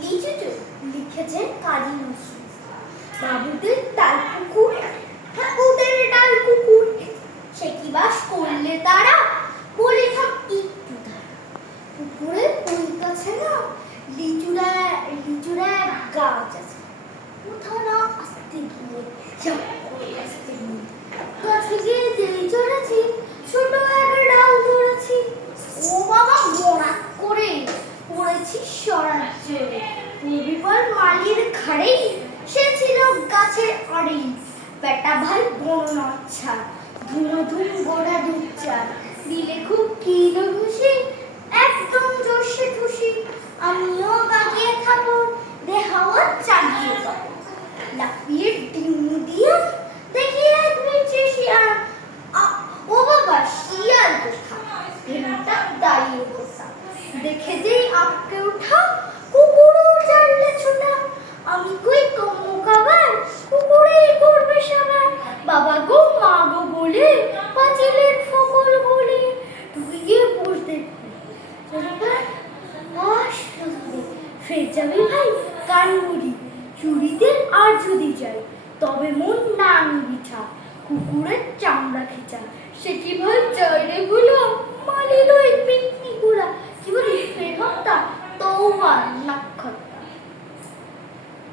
লিচু লিখেছেন কাজী নজরুল। বাবুদের তাল পুকুর, ওদের ডাল কুকুর, সে কি বাস করলে তারা, বলে থাক একটু তারা। পুকুরের ওই কাছে না লিচুরা এক গাছ আছে, কোথাও না আসতে গিয়ে গাছে গিয়ে যেই চড়েছি, ছোট এক ডাল ধরেছি, ও বাবা মরাক করে পড়েছি স্বরাজ্যে। রবিবার মালির ঘাড়েই সে ছিল গাছের আড়েই, বেটা ভাই বড় আচ্ছা, ধুম গোড়া দুধ চাল, দিলে খুব কিল খুশি, একদম জোশে খুশি। আমিও গাগিয়ে খাবো, দেহাও চাগিয়ে পাবো, লাফিয়ে ডিম দিয়ে দেখি এক বেঁচে শিয়াল। ও বাবা শিয়াল কোথা, ভেড়াটা দাঁড়িয়ে বসা, দেখে যেই আপকে উঠা, কুকুরও জানলে ছোটা। আমি কই কমু খাবার, কুকুরেই করবে সাবার, বাবা গো মা গো বলে পাঁচিলের ফকল বলে ঢুকে গিয়ে বসতে ফের যাবি ভাই কানমুড়ি চুরিতে, আর যদি যাই তবে মন না নিবি ছা, কুকুরের চামড়া খেচা, সে কি ভাই চাই রে ভুলো,